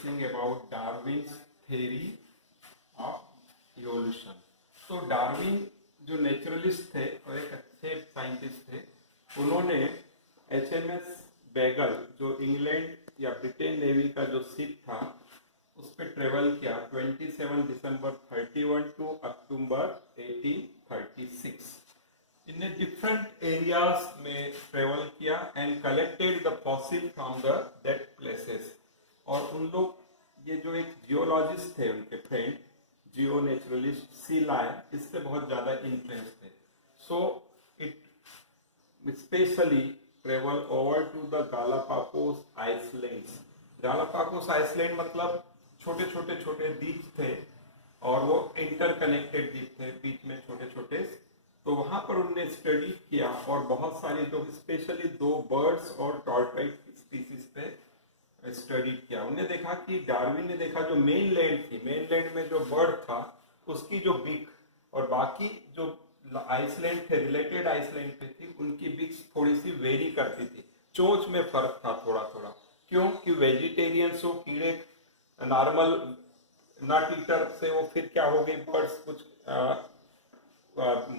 discussing about Darwin's theory of evolution. तो Darwin जो naturalist थे और एक अच्छे साइंटिस्ट थे, उन्होंने HMS बेगल जो इंग्लैंड या ब्रिटेन नेवी का जो शिप था उस पर ट्रेवल किया 27 December 31 to October 1836. In different areas में ट्रेवल किया and collected the fossil from the dead places. और उन लोग ये जो एक जियोलॉजिस्ट थे उनके फ्रेंड जियो नेचुरलिस्ट सी लायन, इससे बहुत ज्यादा इंटरेस्ट थे. So it specially travel over to the Galapagos islands. Galapagos island मतलब छोटे छोटे द्वीप थे और वो इंटरकनेक्टेड द्वीप थे, बीच में छोटे छोटे. तो वहां पर उन्होंने स्टडी किया और बहुत सारी जो स्पेशली 2 बर्ड्स और टॉर्टोइस स्पीसीज पे स्टडी किया. उन्हें देखा कि डार्विन ने देखा जो मेनलैंड थी, मेनलैंड में जो बर्ड था उसकी जो बिक और बाकी जो आइसलैंड थे रिलेटेड आइसलैंड पे थी उनकी बिक्स थोड़ी सी वेरी करती थी, चोंच में फर्क था थोड़ा थोड़ा. क्यों कि वेजिटेरियंस हो, कीड़े नॉर्मल नट ईटर से वो फिर क्या हो गई, बर्ड्स कुछ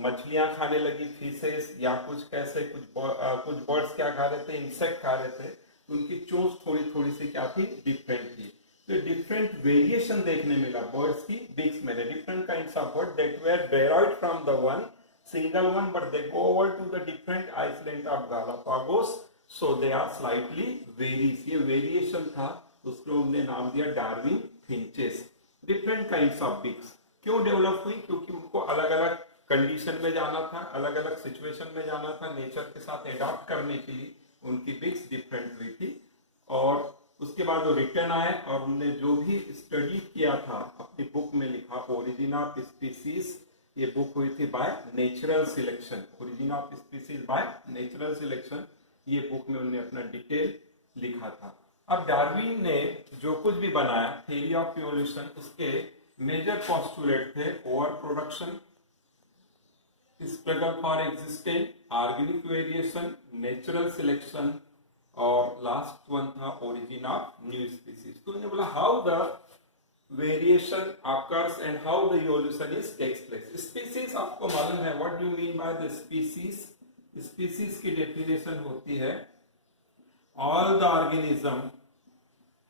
मछलियां खाने लगी, फिशेस या कुछ कैसे, कुछ बर्ड्स क्या खा रहे थे, इंसेक्ट खा रहे थे. उनकी चोंच थोड़ी सी क्या थी, डिफरेंट थी. तो डिफरेंट वेरिएशन देखने मिला बर्ड्स की बिक्स में. Different kinds of bird that were derived from the one single one but they go over to the different island of Galapagos, so they are slightly varies. ये variation था, उसको उन्होंने नाम दिया Darwin finches. Different kinds of beaks क्यों develop हुई? क्योंकि उनको अलग अलग कंडीशन में जाना था, अलग अलग सिचुएशन में जाना था, नेचर के साथ एडॉप्ट करने के लिए उनकी बिक्स डिफरेंट हुई थी. और उसके बाद वो रिटर्न आए और उन्होंने जो भी स्टडी किया था अपनी बुक में लिखा, ओरिजिन ऑफ स्पीसीज. ये बुक हुई थी by natural selection, origin of species by natural selection. ये बुक में उन्होंने अपना डिटेल लिखा था. अब डार्विन ने जो कुछ भी बनाया थ्योरी ऑफ इवोल्यूशन, उसके मेजर पोस्टुलेट थे over production, struggle for existence, organic variation, natural selection और लास्ट वन था ओरिजिन ऑफ न्यू स्पीसीज. तो उन्होंने बोला how the variation occurs and how the evolution is takes place. Species आपको मालूम है, what do you mean by the species? Species की definition होती है all the organism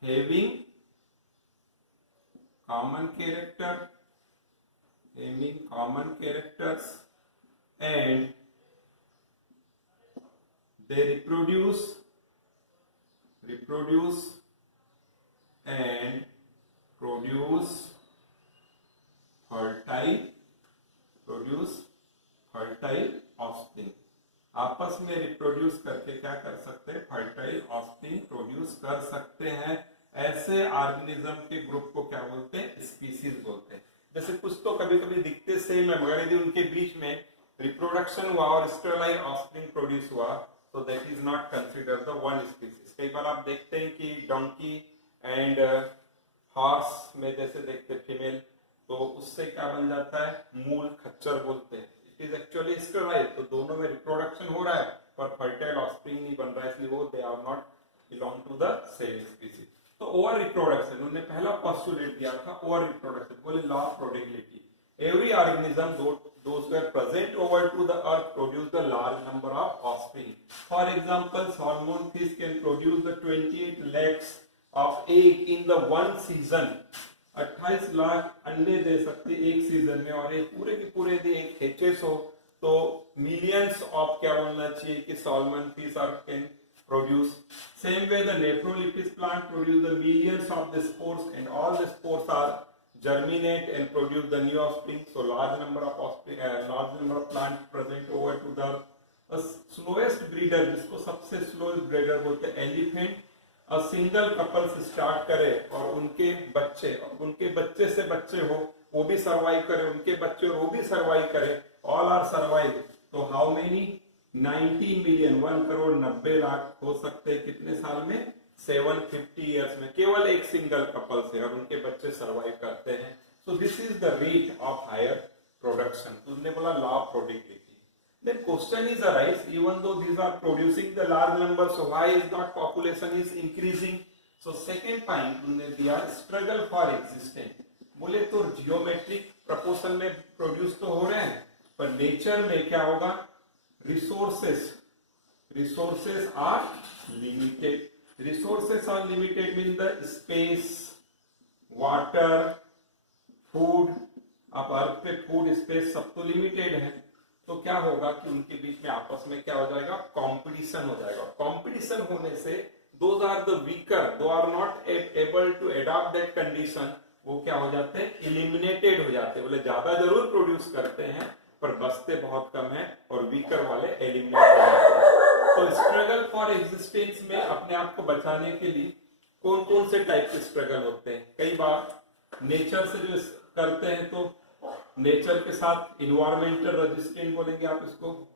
having common character, having common characters and they reproduce and produce fertile offspring. आपस में reproduce करके क्या कर सकते हैं, फर्टाइल ऑफस्प्रिंग प्रोड्यूस कर सकते हैं. ऐसे ऑर्गेनिज्म के ग्रुप को क्या बोलते हैं, स्पीसीज बोलते हैं. जैसे कुछ तो कभी कभी दिखते सेम है मगर यदि उनके बीच में रिप्रोडक्शन हुआ और स्टेरलाइज ऑफस्प्रिंग प्रोड्यूस हुआ तो that is not considered the one species. कई बार आप देखते हैं कि डोंकी एंड हॉर्स में जैसे देखते फीमेल, तो उससे क्या बन जाता है, मूल खच्चर बोलते हैं. It is actually sterilise. तो दोनों में रिप्रोडक्शन हो रहा है पर फर्टाइल ऑफस्प्रिंग नहीं बन रहा है, इसलिए वो they are not belong to the same species. तो ओवर रिप्रोडक्शन उन्होंने पहला पोस्टुलेट दिया था, ओवर रिप्रोडक्शन. बोले law of probability. Every organism those were present over to the earth produce the large number of offspring. For example, salmon fish can produce the 28 lakhs of egg in the one season. 28 lakh अंडे दे सकते एक season में. और एक पूरे के पूरे यदि एक हेचेस हो तो मिलियंस ऑफ क्या बोलना चाहिए कि salmon fish are can produce. Same way the Nephrolepis plant produce the millions of the spores and all the spores are germinate and produce the new offspring. So large number of offspring, large number of plants present over to the slowest breeder, जिसको सबसे slowest breeder बोलते हैं, elephant. A single couple से start करे और उनके बच्चे से बच्चे हो, वो भी survive करे, उनके बच्चे और वो भी survive करे, all are survive. तो how many? 90 million, 1 crore 90 lakh हो सकते हैं कितने साल में, 750 years में, केवल एक सिंगल कपल से, और उनके बच्चे सरवाइव करते हैं. So this is the rate of higher production. तुमने बोला law of productivity. Then question is arise, even though these are producing the large number, so why is not population is increasing? So second point उन्होंने दिया struggle for existence. बोले तो geometric proportion में produce तो हो रहे हैं, पर नेचर में क्या होगा, resources are limited. Resources are limited mean the space, water, food. अब अर्थ पे फूड, स्पेस सब तो लिमिटेड है, तो क्या होगा कि उनके बीच में आपस में क्या हो जाएगा, कंपटीशन हो जाएगा। कंपटीशन होने से those are the weaker, those are not able to adopt that condition, वो क्या हो जाते हैं, इलिमिनेटेड हो जाते हैं। बोले ज्यादा जरूर प्रोड्यूस करते हैं पर बचते बहुत कम है, और वीकर वाले एलिमिनेट हो जाते हैं। तो स्ट्रगल फॉर एग्जिस्टेंस में अपने आप को बचाने के लिए कौन कौन से टाइप के स्ट्रगल होते हैं। कई बार नेचर से जो करते हैं, तो नेचर के साथ इन्वायरमेंटल रेजिस्टेंस बोलेंगे आप इसको,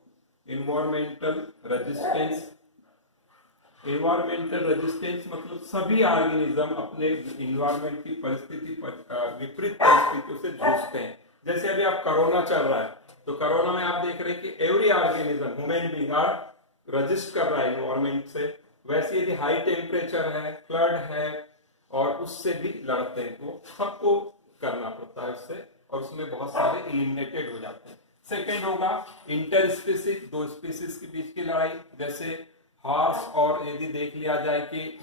इन्वायरमेंटल रेजिस्टेंस। इन्वायरमेंटल रेजिस्टेंस मतलब सभी ऑर्गेनिज्म अपने इन्वायरमेंट की परिस्थिति विपरीत परिस्थितियों से जूझते हैं। जैसे अभी आप कोरोना चल रहा है, तो कोरोना में आप देख रहे हैं कि every organism, human being are resist कर रहा है इन्वायरमेंट से। वैसे यदि हाई टेम्परेचर है, फ्लड है, और उससे भी लड़ते हैं, तो सबको करना पड़ता है उससे, और उसमें बहुत सारे एलिमिनेटेड हो जाते हैं। सेकेंड होगा इंटर स्पीसीज, दो स्पीसीज के बीच की लड़ाई, जैसे हॉर्स और यदि देख लिया जाए कि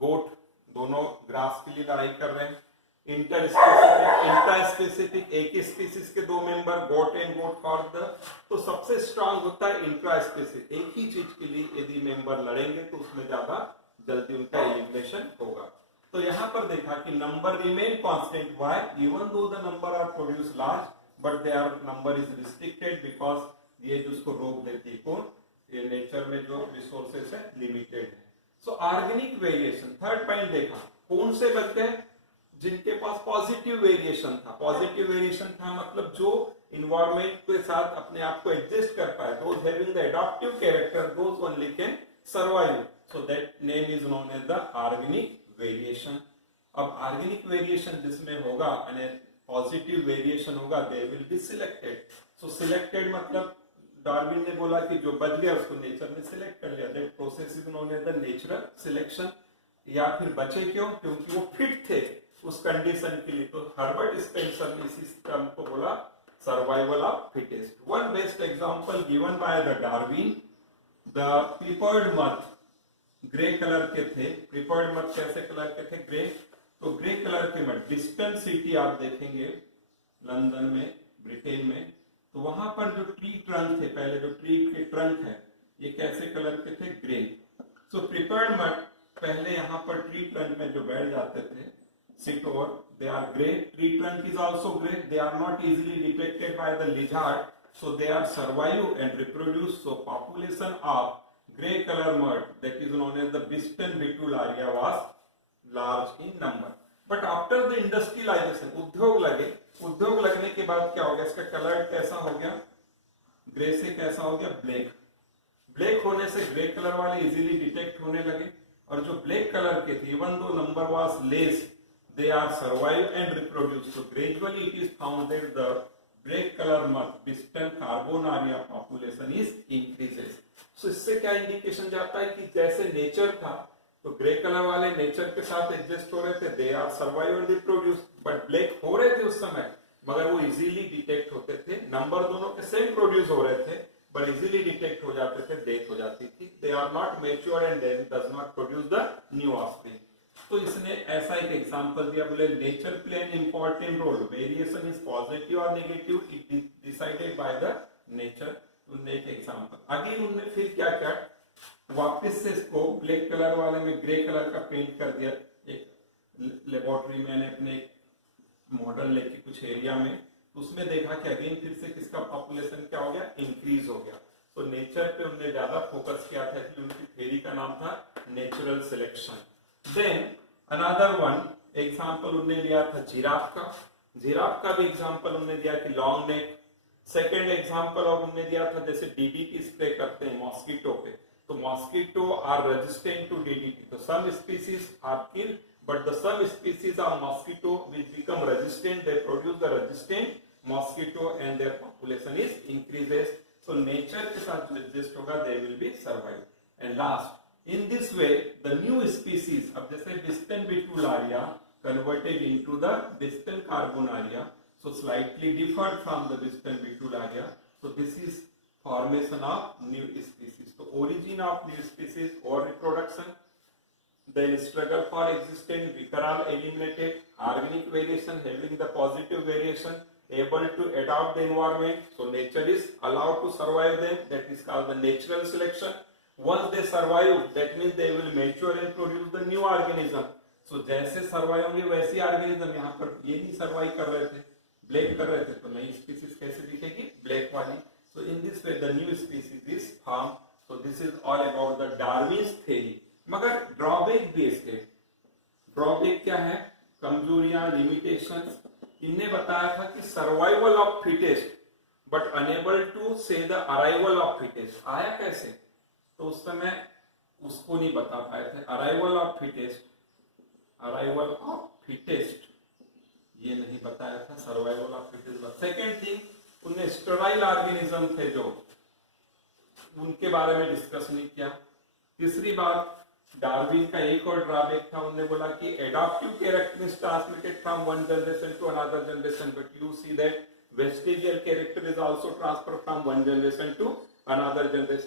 गोट, दोनों ग्रास के लिए लड़ाई कर रहे हैं। इंटर स्पेसिफिक एक ही स्पीसीज के दो member, goat and goat horse, तो सबसे स्ट्रांग होता है इंट्रा स्पेसिफिक। एक ही चीज के लिए यदि मेंबर लड़ेंगे तो उसमें ज्यादा जल्दी उनका एलिमिनेशन होगा। तो यहाँ पर देखा कि number remain constant, why even though the number are produce large but their number is restricted, because ये जिसको रोक देती है कौन, ये नेचर में जो रिसोर्सेस है लिमिटेड है। सो ऑर्गेनिक वेरिएशन, थर्ड पॉइंट देखा कौन से बनते हैं, जिनके पास पॉजिटिव वेरिएशन था। पॉजिटिव वेरिएशन था मतलब जो इन्वायरमेंट के साथ अपने आप को एडजस्ट कर पाए, those having the adoptive character, those only can survive, so that name is known as the organic variation. अब ऑर्गेनिक वेरिएशन जिसमें होगा यानी पॉजिटिव वेरिएशन होगा, they will be selected. So selected मतलब डार्विन ने बोला कि जो बच गया उसको नेचर ने सिलेक्ट कर लिया, that process is known as the natural selection. या फिर बचे क्यों, क्योंकि वो फिट थे उस कंडीशन के लिए। तो हर्बर्ट स्पेंसर ने इसी टर्म को बोला survival of fittest. One best example given by the Darwin, the preferred मथ, ग्रे कलर के थे। प्रिफर्ड मथ कैसे कलर के थे, ग्रे। तो ग्रे कलर के मथ, डिस्टेंट सिटी आप देखेंगे लंदन में, ब्रिटेन में, तो वहां पर जो ट्री ट्रंक थे, पहले जो ट्री के ट्रंक है, ये कैसे कलर के थे, ग्रे। सो प्रिफर्ड मथ पहले यहाँ पर ट्री ट्रंक में जो बैठ जाते थे, sit over, they are gray. Tree trunk is also gray. They are not easily detected by the lizard, so they are survive and reproduce. So population of gray color mud, that is known as the Biston Betularia, was large in number. But after the industrialization, उद्योग लगे, उद्योग लगने के बाद क्या हो गया, इसका कलर कैसा हो गया, ग्रे से कैसा हो गया, ब्लैक। ब्लैक होने से ग्रे कलर वाले इजीली डिटेक्ट होने लगे, और जो ब्लैक कलर के थे, even though number was less, they are survive and reproduce. So gradually it is found that the black color mud, Biston carbonaria population is increases. So इससे क्या indication जाता है कि जैसे नेचर था तो ग्रे कलर वाले नेचर के साथ एडजस्ट हो रहे थे, they are survive and reproduce, but black हो रहे थे उस समय, मगर वो इजीली डिटेक्ट होते थे। नंबर दोनों के सेम प्रोड्यूस हो रहे थे, but इजीली डिटेक्ट हो जाते थे, डेथ हो जाती थी। They are not mature and then does not produce the new offspring. तो इसने ऐसा एक एग्जांपल दिया, बोले nature play an important role, variation is positive और negative, it decided by the nature. उन्होंने एक एग्जांपल अगेन उन्होंने फिर क्या किया, वापस से इसको ब्लैक कलर वाले में ग्रे कलर का पेंट कर दिया। एक लेबोरेटरी में अपने मॉडल लेके कुछ एरिया में, उसमें देखा कि अगेन फिर से किसका पॉपुलेशन क्या हो गया, इंक्रीज हो गया। तो नेचर पे उन्होंने ज्यादा फोकस किया था, इसलिए उनकी थ्योरी का नाम था natural selection. Then another one example उन्होंने लिया था जिराफ का। जिराफ का भी एग्जांपल उन्होंने दिया कि लॉन्ग नेक। सेकेंड एग्जांपल और उन्होंने दिया था जैसे डीडीटी स्प्रे करते हैं मॉस्किटो पे, तो mosquito are resistant to DDT, तो some species are killed but the some species of mosquito which become resistant, they produce the resistant mosquito and their population is increases. So nature के साथ जो adjust होगा they will be survive. And last in this way the new species, अब जैसे Biston betularia converted into the Biston carbonaria, so slightly differed from the Biston Betullaria. So this is formation of new species. So origin of new species or reproduction, then struggle for existence, Vicaral eliminated, organic variation having the positive variation, able to adapt the environment. So nature is allowed to survive them. That is called the natural selection. Once they survive, that means they will mature and produce the new organism. So जैसे survive होंगे वैसी organism, यहाँ पर ये नहीं survive कर रहे थे, ब्लैक कर रहे थे, तो नई स्पीसीज कैसे दिखेगी, ब्लैक वाली. So in this way the new species is form. So this is all about the Darwin's theory. मगर ड्रॉबैक भी इसके, ड्रॉबैक क्या है, कमजोरियां, लिमिटेशंस. इनने बताया था कि survival of fittest but unable to say the arrival of fittest. आया कैसे, तो उस समय उसको नहीं बता पाए थे. Arrival of fittest, arrival of fittest ये नहीं बताया था, survival of fittest. Second thing, उनने स्टेराइल ऑर्गेनिज्म थे जो, उनके बारे में डिस्कस नहीं किया. तीसरी बात, डार्विन का एक और ड्रॉबैक था, उन्होंने बोला कि adaptive character is transmitted from one generation to another generation, but you see that vestigial character is also transfer from one generation to another generation.